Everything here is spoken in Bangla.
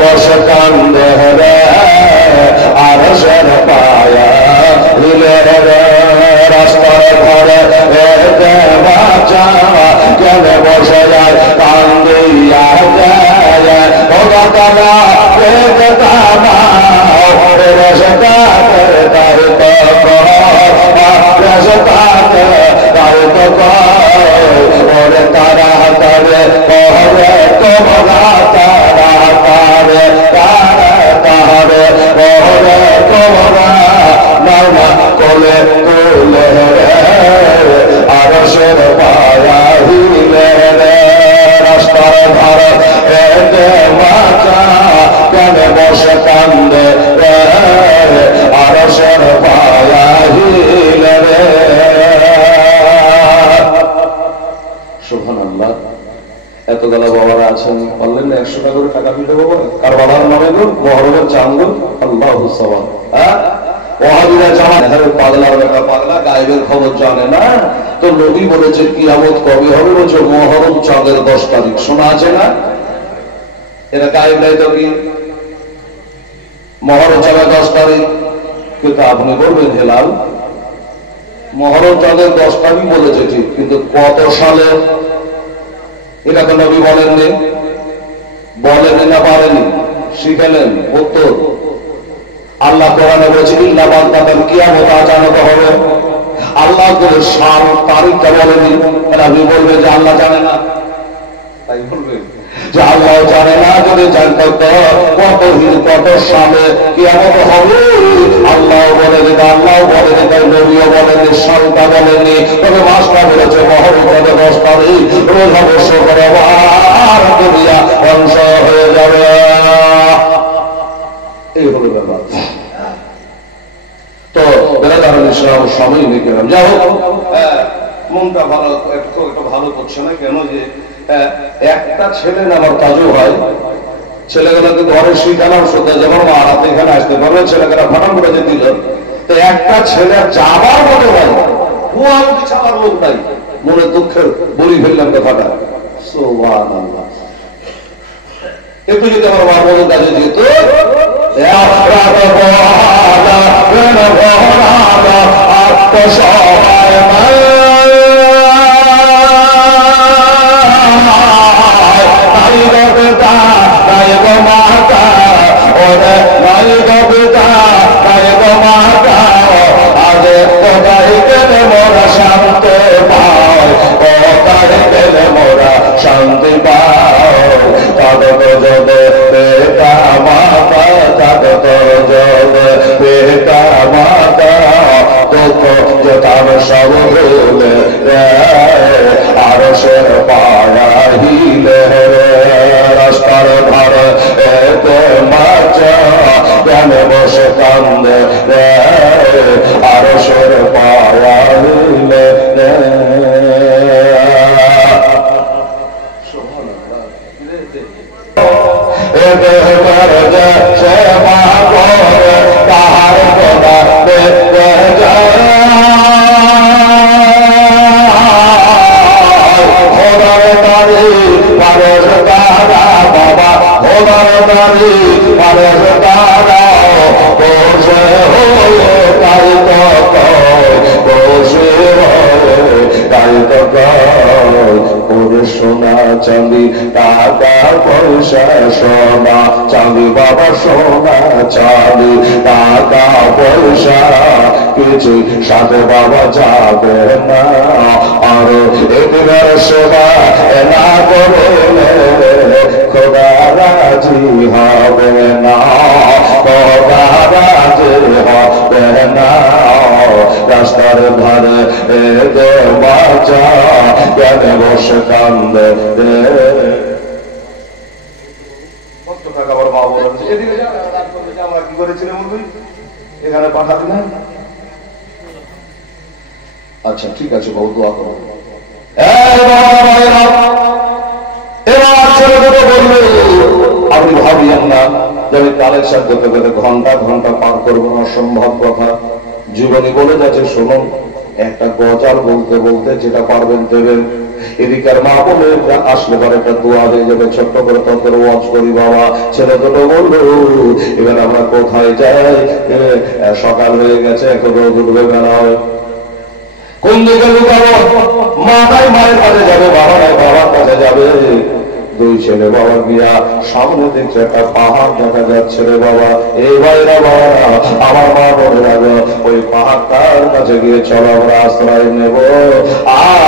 বসে কান্দে রে আরশের পায়া দিলে রে রাস্তার ঘরে বাচ্চা কেন বসে যায় কান্দিয়া যায় ওগা তারা বেদতানা বসে কাঁদে তার তো বসে কাঁদে তার তো ওরে তারা তারে ওরে তোমরা তারা তারে তারা তারে ওরে তোমরা নানা কোলে তুলে রে আরশের পায়া হিলে রে রাস্তার ধারে এতে বাঁচা কেন বসে কান্দে রে আরশের পায়া হিলে রে। সুবহানাল্লাহ। এত গেলা বাবারা আছেন, বললেন না 100 টাকা করে টাকা দিতে বাবা আর বাবার নামে গো মহরমের চাঁদ আল্লাহু সাওয়াব। হ্যাঁ ওয়াহাবিরা জামাত পাগলার একটা পাগলা গায়েবের খবর জানে না, তো নবী বলেছে কিয়ামত কবে হবে, বলছে মহরম চাঁদের 10 তারিখ। শোনা আছে না? এরা গায়েব নাই তো কি মহরম চাঁদের 10 তারিখ, কিন্তু আপনি বলবেন হেলাল মহরম চাঁদের 10 তারিখ বলেছে ঠিক, কিন্তু কত সালে এটা তো নবী বলেননি, বলেনি না পারেনি, শিখালেন উত্তর আল্লাহ কোরআনে বলেছে ইল্লা বান্দাতান কিয়ামত আচানক হবে। আল্লাহ করে সাল তারিখটা বলেনি, আপনি বলবেন যে আল্লাহ জানে না, তাই বলবেন যে আল্লাহ জানে না। যদি জানতো কত সালে কিয়ামত হবে আল্লাহ বলেনি, আল্লাহ বলেনি, তাই নবীও বলেনি, সালটা বলেনি, তবে মাসটা বলেছে মহরম 10 তারিখ। রোজ অবশ্য করে আর দুনিয়া ধ্বংস হয়ে যাবে। এই হলো ব্যাপার। তো ইসলাম সময় নিতে হবে। যাই হোক মনটা ভালো একটু ভালো করছে না কেন, যে একটা ছেলে আমার কাজও হয়, ছেলেগুলোকে ঘরে শিখালাম শুধু যেমন মা রাতে এখানে আসতে পারবে, ছেলেগুলা ফাটাম করে যে দিল, তো একটা ছেলে যাবার মতো হয় ও আমাকে ছাড়ার লোক নাই, মনে দুঃখের বলি ফেললাম কথাটা। সুবহানাল্লাহ। একটু যদি আমার মা বলে কাজে যেত শান্তি পাও তাগত জবে পিতা মাতা, তাগত জবে পিতা মাতা, দুঃখ যতাম সব ভুলে রে আরশের পায়া হিলে রে রাস্তার ধারে এতে বাচ্চা কেন বসে কান্দে রে আরশের পায়া হিলে রে। সোনা চাঁদি টাকা পয়সা, সোনা চাঁদি বাবা সোনা চাঁদি টাকা পয়সা কিছু সাথে বাবা যাবে না, আর একবার সেবা না করলে খোদা রাজি হবে না, খোদা রাজি হবে না। রাস্তার ধারে এদে বাচ্চা কেন বসে কান্দে রে। কত টাকা আবার মা বলছে এদিকে আমরা কি করেছিলাম এখানে পাঠা দিলাম। আচ্ছা ঠিক আছে বহু দোয়া করো। এবার ছেলেগুলো বলবে আপনি ভাবিয়েন না যে আমি কালেকশন করতে করতে ঘন্টা ঘন্টা পার করবো না, সম্ভব কথা। জীবনী বলে যাচ্ছে শুনুন, একটা গজাল বলতে বলতে যেটা পারবেন দেবেন, এদিকার মা বলে আসলে পরে একটা দোয়া হয়ে যাবে, ছোট্ট করে তন্ত্র ওয়াজ করি বাবা। ছেলে দুটো বললো এবার আমরা কোথায় যাই, সকাল হয়ে গেছে, এখন রোদ উঠবে, বেলা হয়, কোন দিকে লুকাবো? মাথায় মায়ের কাছে যাবে, বাবা নাই বাবার কাছে যাবে। দুই ছেলে বাবা গিয়া সামনে দেখছে একটা পাহাড় দেখা যাচ্ছে রে বাবা। এই ভাইরা বাবা, আমার মা বলে যাবে ওই পাহাড়টার কাছে গিয়ে চলো আমরা আশ্রয় নেব। আর